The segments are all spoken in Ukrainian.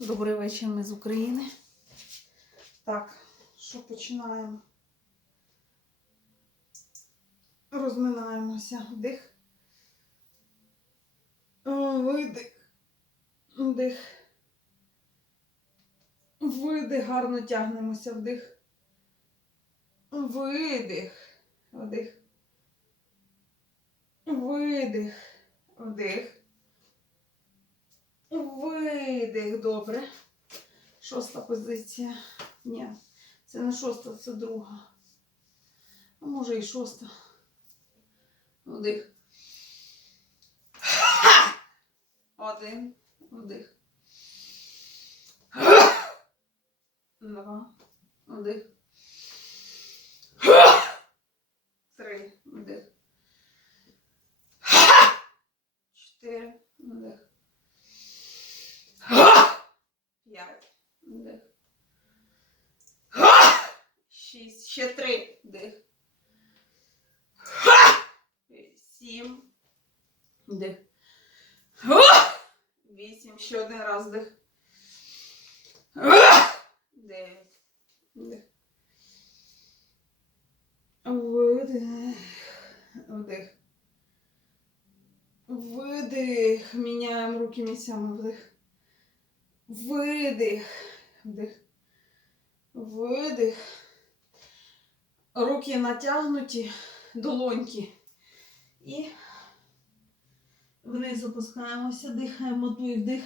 Добрий вечір, ми з України. Так, що починаємо? Розминаємося. Вдих. Видих. Вдих. Видих. Гарно тягнемося. Вдих. Видих. Вдих. Видих. Вдих. Видих, добре. Шоста позиція. Ні, це не шоста, це друга. А може і шоста. Вдих. Один. Вдих. Два. Вдих. Три. Вдих. Чотири. Вдих. П'ять. Вдих. Шість. Ще три. Вдих. Сім. Вдих. Вісім. Ще один раз вдих. Дев'ять. Вдих. Видих. Вдих. Видих. Міняємо руки місцями. Вдих. Видих. Вдих. Видих. Руки натягнуті, долоньки. І вниз опускаємося, дихаємо, туй вдих.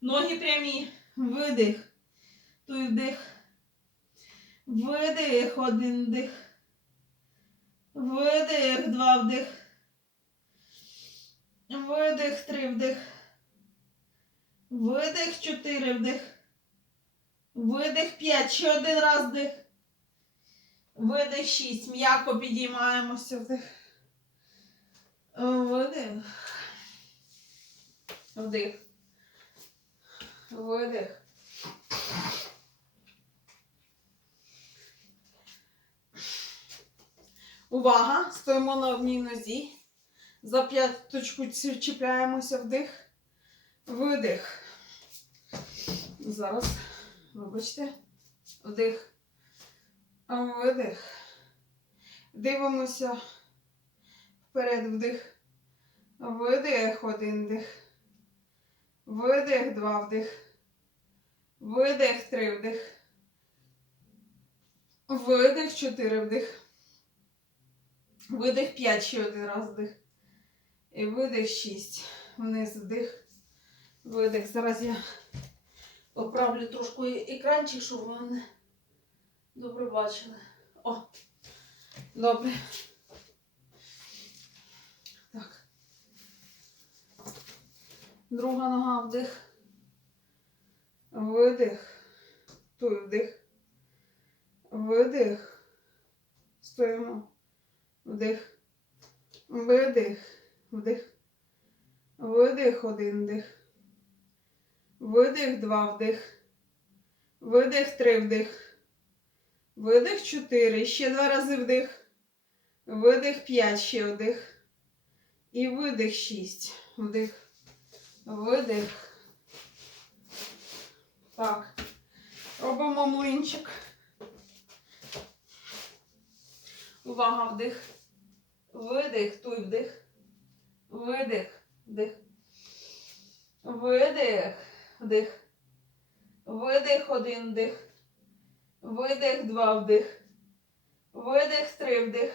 Ноги прямі. Видих. Туй вдих. Видих. Один вдих. Видих. Два вдих. Видих. Три вдих. Видих, чотири вдих. Видих п'ять. Ще один раз вдих. Видих шість. М'яко підіймаємося вдих. Видих. Вдих. Видих. Увага! Стоїмо на одній нозі. За п'яточку чіпляємося вдих. Видих. Зараз, вибачте, вдих, видих. Дивимося вперед вдих. Видих, один вдих. Видих, два вдих. Видих, три вдих. Видих, чотири вдих. Видих, п'ять, ще один раз вдих. І видих, шість. Вниз вдих. Видих. Зараз я поправлю трошки екранчик, щоб мене добре бачили. О, добре. Так. Друга нога вдих. Видих. Туй вдих. Видих. Стоїмо. Вдих. Видих. Вдих. Видих, один вдих. Видих, два вдих. Видих, три вдих. Видих, чотири. Ще два рази вдих. Видих, п'ять, ще вдих. І видих, шість. Вдих. Видих. Так. Робимо млинчик. Увага, вдих. Видих, туй вдих. Видих, вдих. Видих, вдих. Видих, один вдих. Видих, два вдих. Видих, три вдих.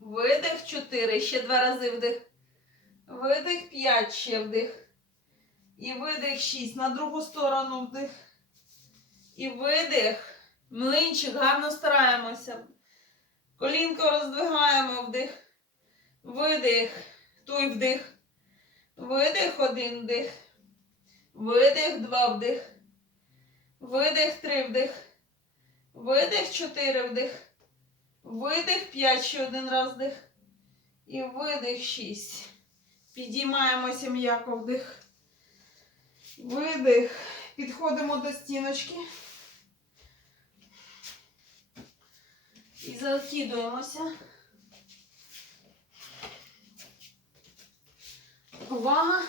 Видих, чотири. Ще два рази вдих. Видих, п'ять, ще вдих. І видих, шість. На другу сторону вдих. І видих. Млинчик, гарно стараємося. Колінко роздвигаємо вдих. Видих. Туй вдих. Видих, один вдих. Видих, два вдих. Видих, три вдих. Видих, чотири вдих. Видих, п'ять, ще один раз вдих. І видих, шість. Підіймаємося м'яко вдих. Видих. Підходимо до стіночки. І закидуємося. Увага.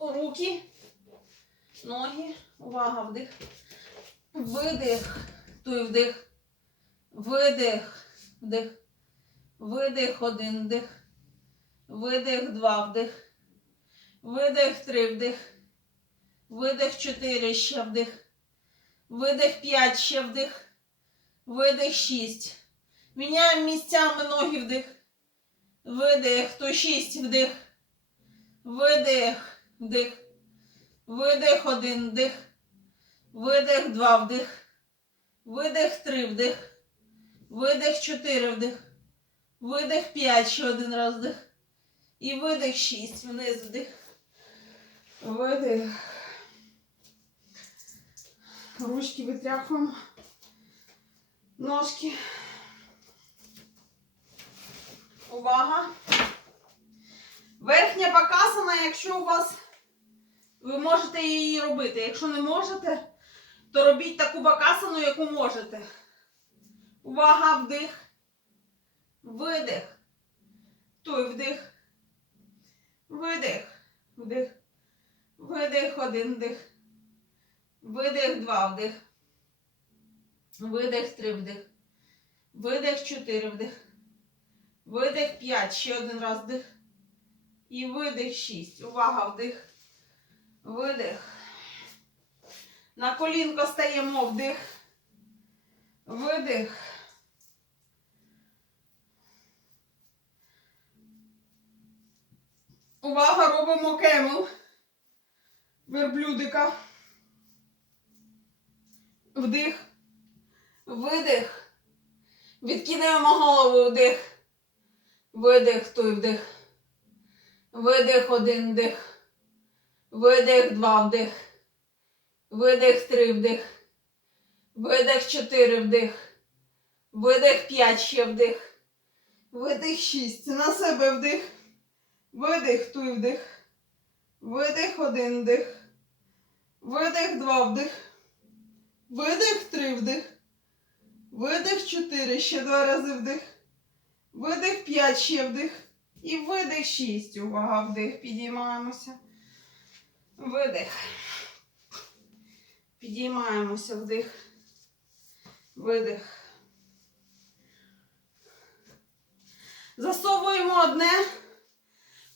Руки, ноги. Увага, вдих. Видих. Туй вдих. Видих. Вдих. Видих. Один вдих. Видих. Два вдих. Видих. Три вдих. Видих. Чотири. Ще вдих. Видих. П'ять. Ще вдих. Видих. Шість. Міняємо місцями ноги вдих. Видих. То шість вдих. Видих. Вдих. Видих. Один вдих. Видих. Два вдих. Видих. Три вдих. Видих. Чотири вдих. Видих. П'ять. Ще один раз вдих. І видих. Шість. Вниз вдих. Видих. Ручки витряхуємо. Ножки. Увага. Верхня бакасана, якщо у вас ви можете її робити. Якщо не можете, то робіть таку бакасану, яку можете. Увага, вдих. Видих. Той вдих. Видих. Вдих. Видих. Один вдих. Видих. Два вдих. Видих. Три вдих. Видих. Чотири вдих. Видих 5. Ще один раз вдих. І видих 6. Увага, вдих. Видих. На колінко стаємо вдих. Видих. Увага, робимо кемел. Верблюдика. Вдих. Видих. Відкидаємо голову вдих. Видих, той вдих. Видих, один вдих. Видих, два вдих. Видих, три вдих. Видих, чотири вдих. Видих, п'ять ще вдих. Видих, шість. На себе вдих. Видих, той вдих. Видих, один вдих. Видих, два вдих. Видих, три вдих. Видих, чотири. Ще два рази вдих. Видих 5, ще вдих. І видих 6. Увага, вдих. Підіймаємося. Видих. Підіймаємося, вдих. Видих. Засовуємо одне.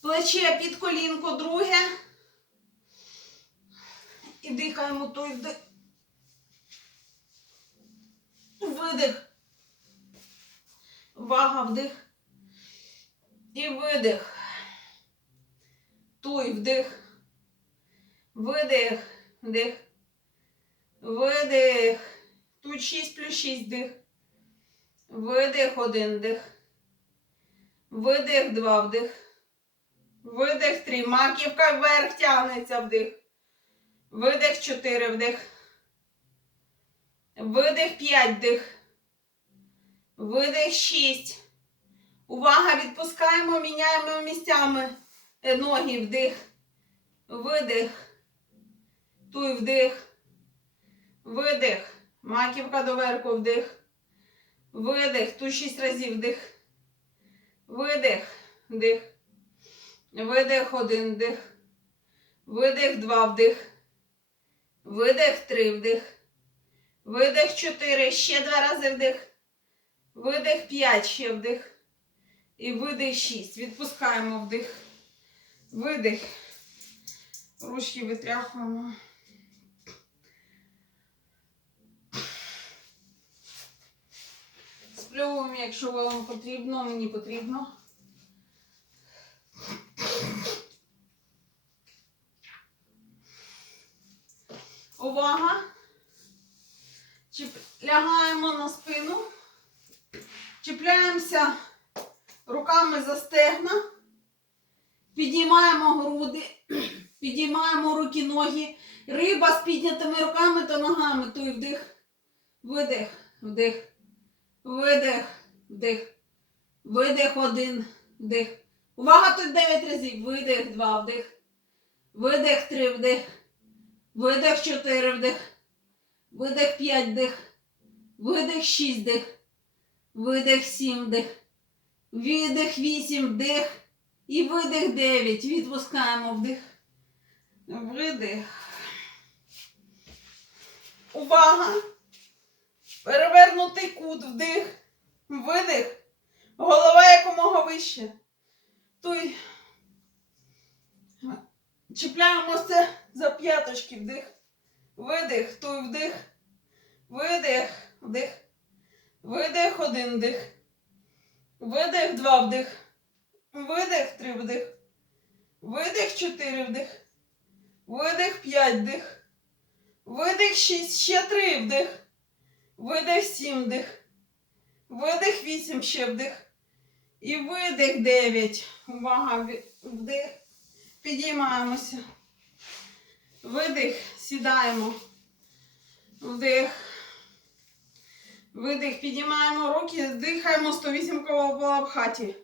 Плече під колінко, друге. І дихаємо той вдих. Видих. Вага, вдих. І видих. Туй, вдих. Видих. Вдих. Видих. Тут 6 плюс 6 дих. Видих, один дих. Видих, два вдих. Видих, три. Маківка вверх тягнеться вдих. Видих, чотири вдих. Видих, п'ять дих. Видих 6. Увага, відпускаємо, міняємо місцями ноги, вдих. Видих. Туй вдих. Видих. Маківка доверху вдих. Видих. Тут 6 разів вдих. Видих. Вдих. Видих. Один вдих. Видих. Два вдих. Видих. Три вдих. Видих. Чотири. Ще два рази вдих. Видих 5, ще вдих. І видих 6. Відпускаємо вдих. Видих. Ручки витряхуємо. Спльовуємо, якщо вам потрібно, мені потрібно. Увага! Лягаємо на спину. Чіпляємося руками за стегна, підіймаємо груди, підіймаємо руки, ноги. Риба з піднятими руками та ногами. Той вдих, видих, вдих, видих, вдих, видих один, вдих. Увага тут 9 разів. Видих, два, вдих. Видих, три, вдих. Видих, чотири, вдих. Видих, п'ять, вдих. Видих, шість, вдих. Видих сім вдих. Видих вісім вдих. І видих дев'ять. Відпускаємо вдих. Видих. Увага! Перевернутий кут, вдих, видих. Голова якомога вище. Туй. Чіпляємося за п'яточки, вдих. Видих, туй, вдих. Видих, вдих. Видих, один вдих. Видих, два вдих. Видих, три вдих. Видих, чотири вдих. Видих, п'ять вдих. Видих, шість, ще три вдих. Видих, сім вдих. Видих, вісім, ще вдих. І видих, дев'ять. Увага, вдих. Підіймаємося. Видих, сідаємо. Вдих. Видих, підіймаємо руки, дихаємо 108 коло в лапхаті.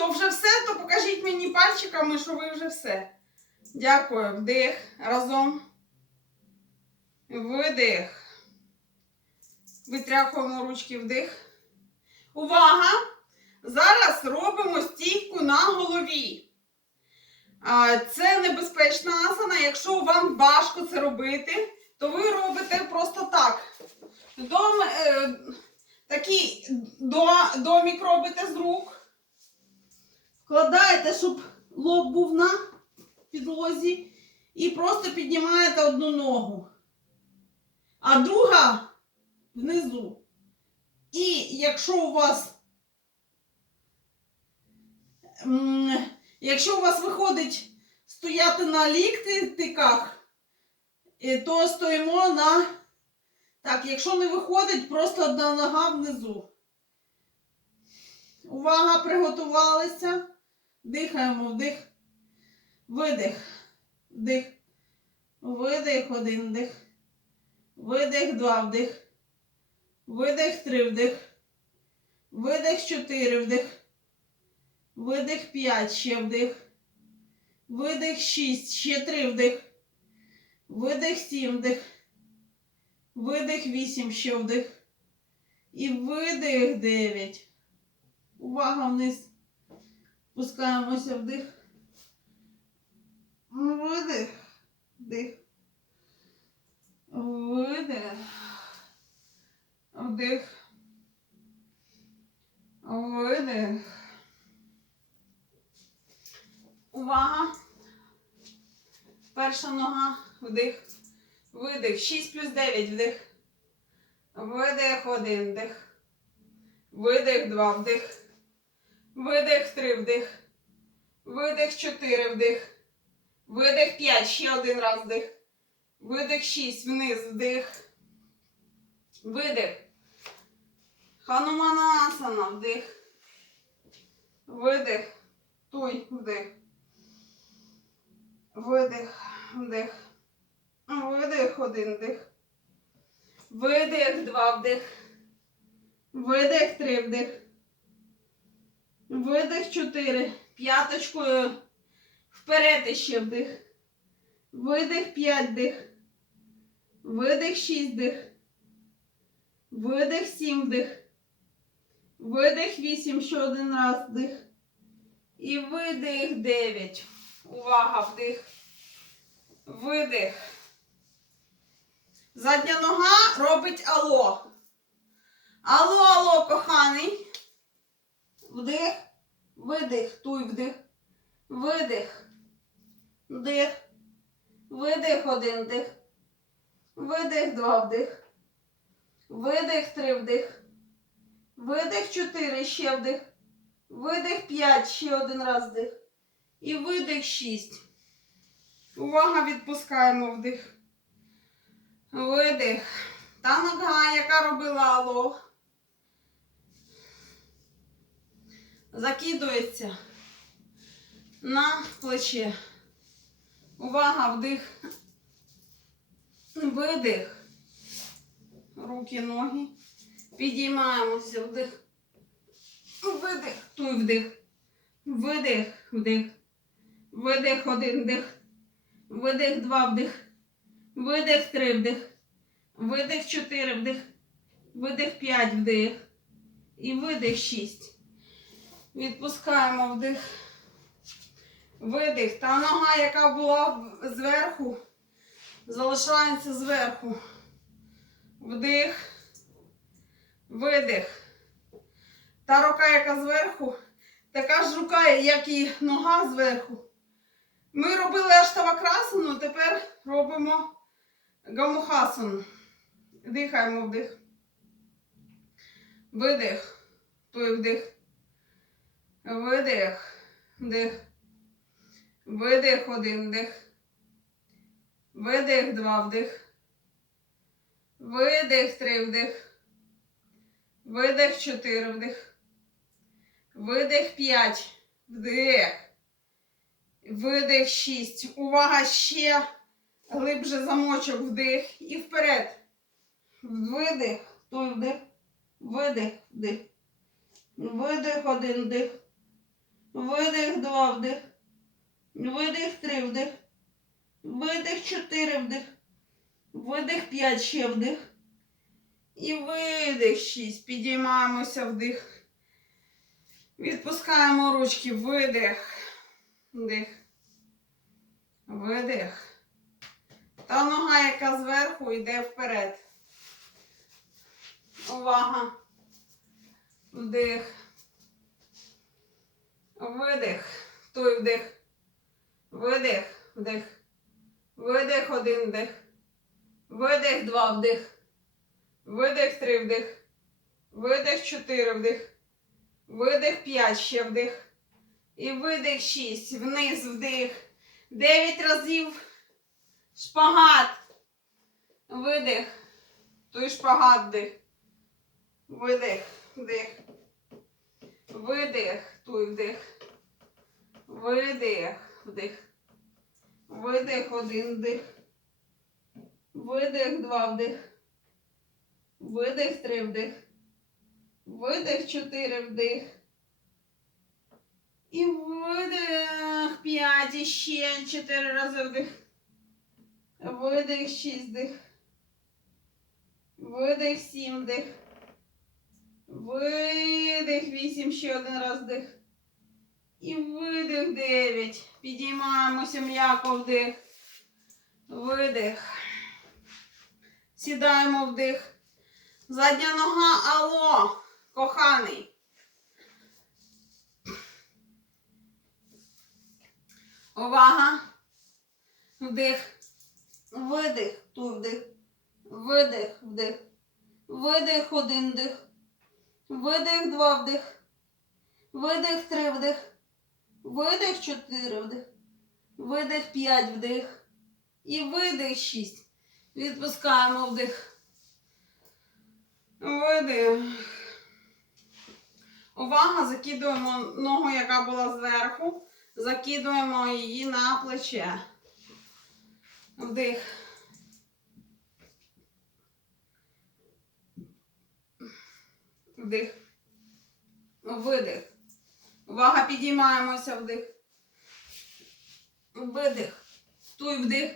Хто вже все, то покажіть мені пальчиками, що ви вже все. Дякую. Вдих. Разом. Видих. Витряхуємо ручки вдих. Увага! Зараз робимо стійку на голові. Це небезпечна асана. Якщо вам важко це робити, то ви робите просто так. Дом, е, такий до, домік робите з рук. Вкладаєте, щоб лоб був на підлозі, і просто піднімаєте одну ногу, а друга внизу. І якщо у вас, якщо у вас виходить стояти на ліктиках, то стоїмо на. Так, якщо не виходить, просто одна нога внизу. Увага, приготувалися. Дихаємо, вдих, видих, вдих, видих, один вдих, видих, два вдих, видих, три вдих, видих, чотири вдих, видих, п'ять, ще вдих, видих, шість, ще три вдих, видих, сім вдих, видих, вісім, ще вдих, і видих, дев'ять. Увага вниз. Пускаємося вдих. Видих. Вдих. Видих. Вдих. Видих. Увага. Перша нога. Вдих. Видих. 6 плюс 9. Вдих. Видих. Один. Вдих. Видих. Два. Вдих. Видих, три вдих. Видих, чотири вдих. Видих, п'ять. Ще один раз вдих. Видих, шість. Вниз вдих. Видих. Хануманасана. Вдих. Видих. Той вдих. Видих. Вдих. Видих, один вдих. Видих, два вдих. Видих, три вдих. Видих 4. П'яточкою вперед іще вдих. Видих 5 дих. Видих 6 дих. Видих 7 вдих. Видих 8, ще один раз вдих. І видих 9. Увага, вдих. Видих. Задня нога робить алло. Алло, алло, коханий. Вдих, видих, туй, вдих, видих, вдих, видих, один вдих, видих, два вдих, видих, три вдих, видих, чотири, ще вдих, видих, п'ять, ще один раз вдих. І видих, шість. Увага, відпускаємо. Вдих. Видих. Та нога, яка робила алло. Закидується на плече. Увага, вдих. Видих. Руки, ноги. Підіймаємося. Вдих. Видих. Туй вдих. Видих. Вдих. Видих. Один вдих. Видих. Два вдих. Видих. Три вдих. Видих. Чотири вдих. Видих. П'ять вдих. І видих. Шість. Відпускаємо вдих. Видих. Та нога, яка була зверху, залишається зверху. Вдих. Видих. Та рука, яка зверху, така ж рука, як і нога зверху. Ми робили аштавакрасану, тепер робимо гамухасану. Дихаємо вдих. Видих. Той вдих. Видих. Вдих. Видих один вдих. Видих два вдих. Видих три вдих. Видих чотири вдих. Видих п'ять. Вдих. Видих шість. Увага ще глибше замочок вдих і вперед. Видих. Той вдих. Видих. Вдих. Видих один вдих. Видих два вдих. Видих три вдих. Видих чотири вдих. Видих п'ять ще вдих. І видих шість. Підіймаємося вдих. Відпускаємо ручки. Видих. Вдих. Видих. Та нога, яка зверху, йде вперед. Увага. Вдих. Видих. Той вдих. Видих. Вдих. Видих один вдих. Видих два вдих. Видих три вдих. Видих чотири вдих. Видих п'ять ще вдих. І видих шість. Вниз вдих. Дев'ять разів. Шпагат. Видих. Той шпагат вдих. Видих. Вдих. Видих. Той вдих. Видих. Вдих. Видих один вдих. Видих два вдих. Видих три вдих. Видих чотири вдих. І видих п'ять. І ще чотири рази вдих. Видих шість вдих. Видих сім вдих. Видих вісім. Ще один раз вдих. І видих дев'ять. Підіймаємося м'яко вдих. Видих. Сідаємо вдих. Задня нога, алло, коханий. Увага. Вдих. Видих. Ту вдих. Видих, вдих. Видих, один вдих. Видих, два вдих. Видих, три вдих. Видих, чотири вдих. Видих, п'ять вдих. І видих, шість. Відпускаємо вдих. Видих. Увага, закидуємо ногу, яка була зверху. Закидуємо її на плече. Вдих. Вдих. Видих. Увага, підіймаємося вдих. Видих. Туй вдих.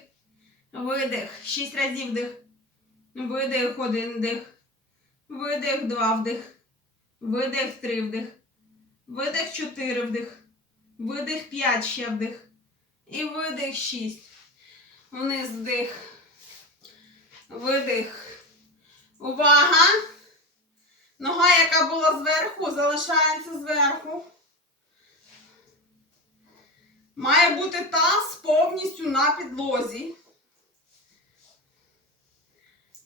Видих. Шість разів вдих. Видих один вдих. Видих два вдих. Видих три вдих. Видих чотири вдих. Видих п'ять ще вдих. І видих шість. Вниз вдих. Видих. Увага! Нога, яка була зверху, залишається зверху. Має бути таз повністю на підлозі.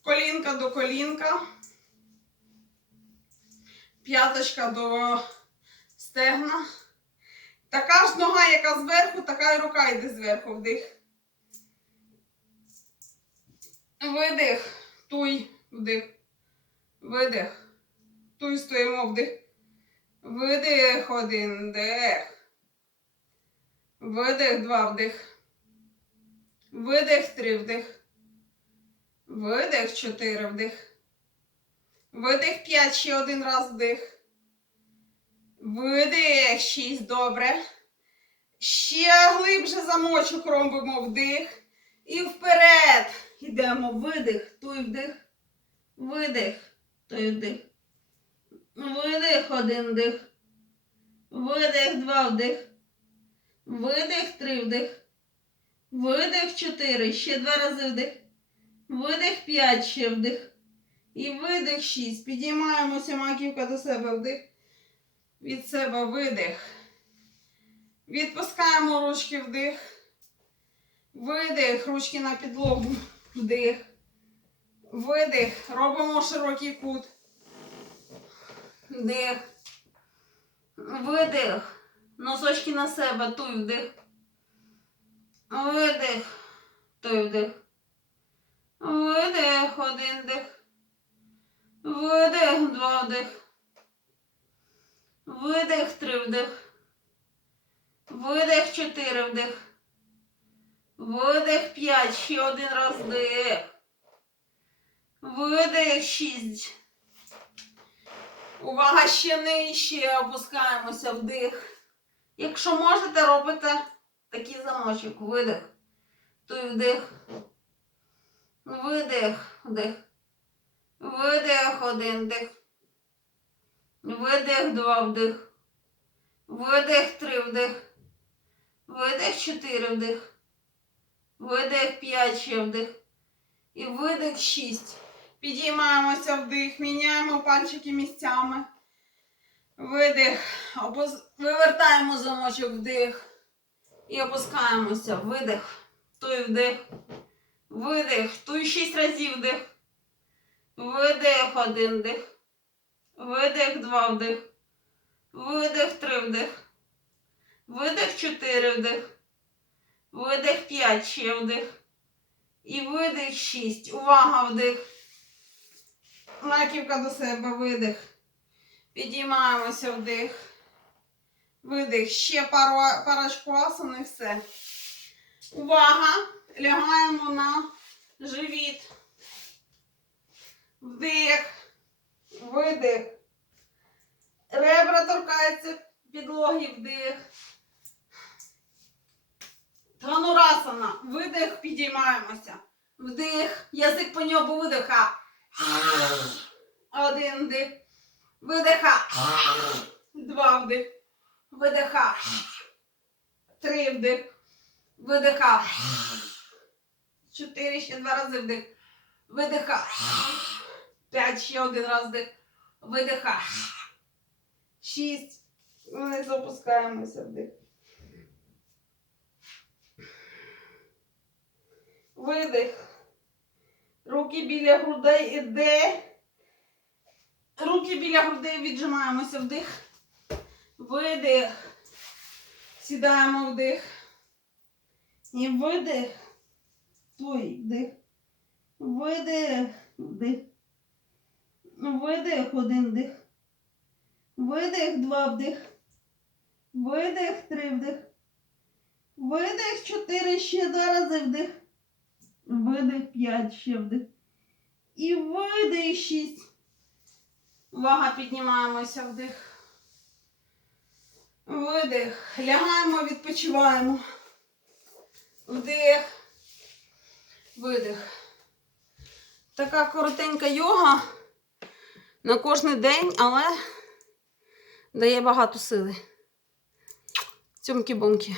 Колінка до колінка. П'яточка до стегна. Така ж нога, яка зверху, така й рука йде зверху. Вдих. Видих. Туй, вдих. Видих. Туй стоїмо вдих. Видих один, вдих. Видих два, вдих. Видих три, вдих. Видих чотири, вдих. Видих п'ять, ще один раз вдих. Видих шість, добре. Ще глибше замочок робимо вдих. І вперед. Йдемо. Видих, той вдих. Видих, той вдих. Видих, один вдих. Видих, два вдих. Видих, три вдих. Видих, чотири. Ще два рази вдих. Видих, п'ять, ще вдих. І видих, шість. Підіймаємося маківка до себе вдих. Від себе видих. Відпускаємо ручки вдих. Видих, ручки на підлогу. Вдих. Видих. Робимо широкий кут. Вдих. Видих. Носочки на себе. Туй вдих. Видих. Той вдих. Видих. Один вдих. Видих. Два вдих. Видих. Три вдих. Видих. Чотири вдих. Видих. П'ять. Ще один раз вдих. Видих. Шість. Увага ще нижче. Опускаємося вдих. Якщо можете, робите такий замочок. Видих. Той вдих. Видих. Вдих. Видих. Один вдих. Видих. Два вдих. Видих. Три вдих. Видих. Чотири вдих. Видих. П'ять ще вдих. І видих. Шість. Підіймаємося вдих. Міняємо пальчики місцями. Видих. Опус... Вивертаємо замочок вдих. І опускаємося. Видих. Той вдих. Видих. Той шість разів вдих. Видих. Один вдих. Видих. Два вдих. Видих. Три вдих. Видих. Чотири вдих. Видих. П'ять ще вдих. І видих. Шість. Увага вдих. Маківка до себе. Видих. Підіймаємося вдих. Видих. Ще пару, парочку асан і все. Увага! Лягаємо на живіт. Вдих. Видих. Ребра торкаються підлоги, вдих. Танурасана. Видих, підіймаємося. Вдих. Язик по ньому видиха. Один вдих. Видиха. Два вдих. Видиха. Три вдих. Видиха. Чотири, ще два рази вдих. Видиха. П'ять, ще один раз вдих. Видиха. Шість. Ми запускаємося вдих. Видих. Руки біля грудей іде. Руки біля грудей віджимаємося вдих. Видих. Сідаємо вдих. І видих. Той вдих. Видих. Вдих. Видих. Один вдих. Видих. Два вдих. Видих. Три вдих. Видих. Чотири. Ще два рази вдих. Видих. П'ять. Ще вдих. І видих. Шість. Вага піднімаємося вдих. Видих. Лягаємо, відпочиваємо. Вдих. Видих. Така коротенька йога на кожен день, але дає багато сили. Цьомкі-бомки.